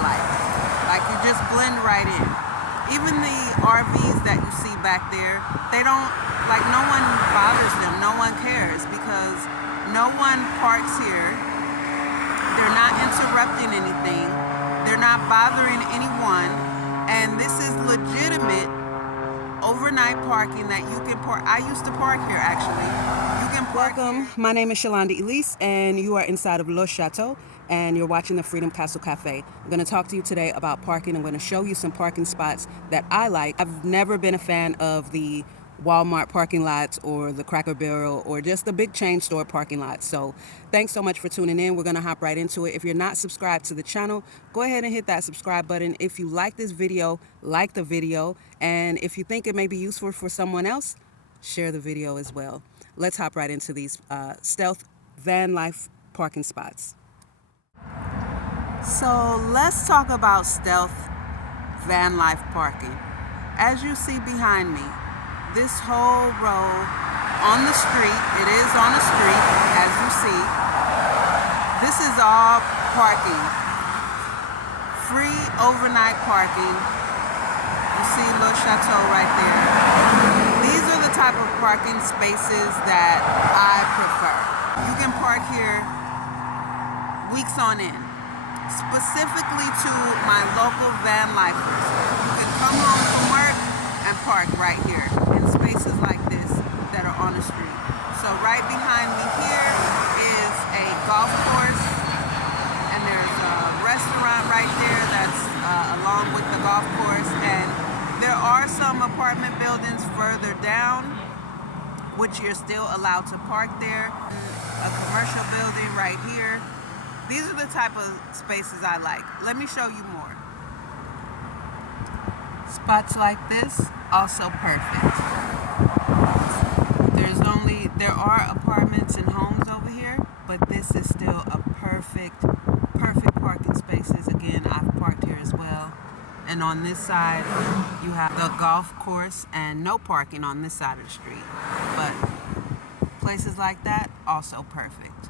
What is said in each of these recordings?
like. Like, you just blend right in. Even the RVs that you see back there, they don't, like, no one bothers them, no one cares, because no one parks here. They're not interrupting anything. They're not bothering anyone. And this is legitimate overnight parking that you can park. I used to park here, actually. You can park. Welcome. My name is Shalonda Elise, and you are inside of Le Chateau, and you're watching the Freedom Castle Cafe. I'm going to talk to you today about parking. I'm going to show you some parking spots that I like. I've never been a fan of the Walmart parking lots or the Cracker Barrel or just the big chain store parking lots. So thanks so much for tuning in. We're going to hop right into it. If you're not subscribed to the channel, go ahead and hit that subscribe button. If you like this video, like the video. And if you think it may be useful for someone else, share the video as well. Let's hop right into these stealth van life parking spots. So let's talk about stealth van life parking. As you see behind me, this whole row on the street, it is on the street, as you see. This is all parking. Free overnight parking. You see Le Chateau right there. These are the type of parking spaces that I prefer. You can park here weeks on end. Specifically to my local van lifers. You can come home from work and park right here in spaces like this that are on the street. So right behind me here is a golf course, and there's a restaurant right there that's along with the golf course, and there are some apartment buildings further down which you're still allowed to park there. A commercial building right here. These are the type of spaces I like. Let me show you more. Spots like this, also perfect. There are apartments and homes over here, but this is still a perfect parking spaces. Again, I've parked here as well. And on this side, you have the golf course and no parking on this side of the street. But places like that, also perfect.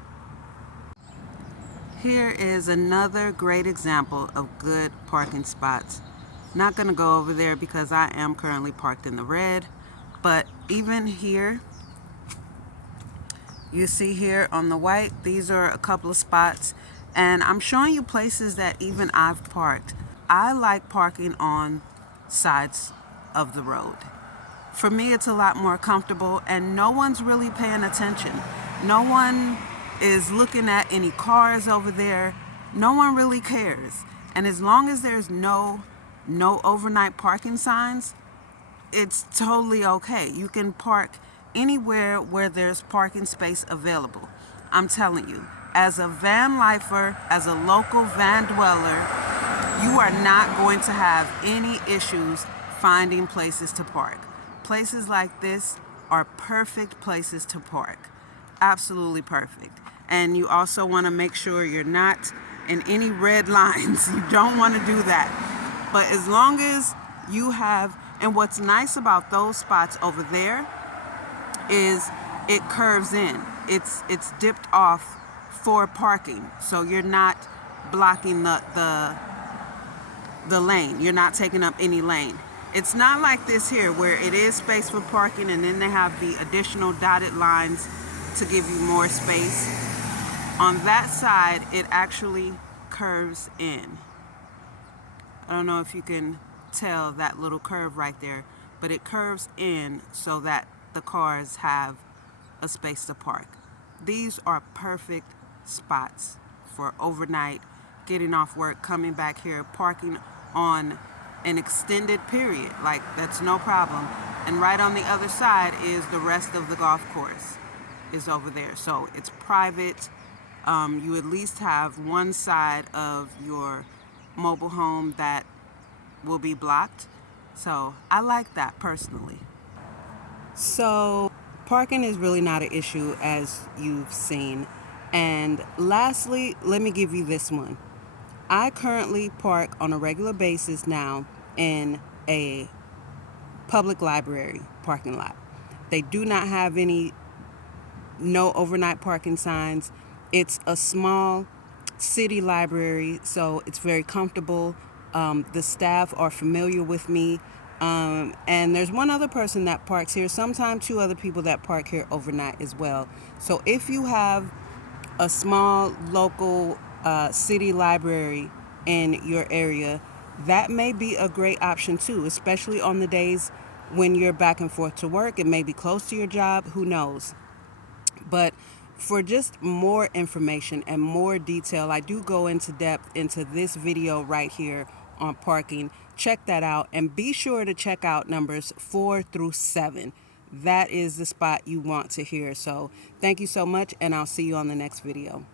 Here is another great example of good parking spots. Not going to go over there because I am currently parked in the red, but even here, you see here on the white, these are a couple of spots, and I'm showing you places that even I've parked. I like parking on sides of the road. For me, it's a lot more comfortable, and no one's really paying attention. No one is looking at any cars over there. No one really cares. And as long as there's no overnight parking signs, it's totally okay. You can park anywhere where there's parking space available. I'm telling you, as a van lifer, as a local van dweller, you are not going to have any issues finding places to park. Places like this are perfect places to park. Absolutely perfect. And you also want to make sure you're not in any red lines. You don't want to do that. But as long as you have, and what's nice about those spots over there is it curves in. It's dipped off for parking. So you're not blocking the lane. You're not taking up any lane. It's not like this here where it is space for parking and then they have the additional dotted lines to give you more space. On that side, it actually curves in. I don't know if you can tell that little curve right there, but it curves in so that the cars have a space to park. These are perfect spots for overnight, getting off work, coming back here, parking on an extended period. Like, that's no problem. And right on the other side is the rest of the golf course is over there. So it's private. You at least have one side of your mobile home that will be blocked. So I like that personally. So parking is really not an issue, as you've seen. And lastly, let me give you this one. I currently park on a regular basis now in a public library parking lot. They do not have no overnight parking signs. It's a small city library, so it's very comfortable. The staff are familiar with me. And there's one other person that parks here, sometimes two other people that park here overnight as well. So if you have a small local city library in your area, that may be a great option too, especially on the days when you're back and forth to work. It may be close to your job, who knows? But for just more information and more detail, I do go into depth into this video right here on parking. Check that out, and be sure to check out numbers 4 through 7. That is the spot you want to hear. So thank you so much, and I'll see you on the next video.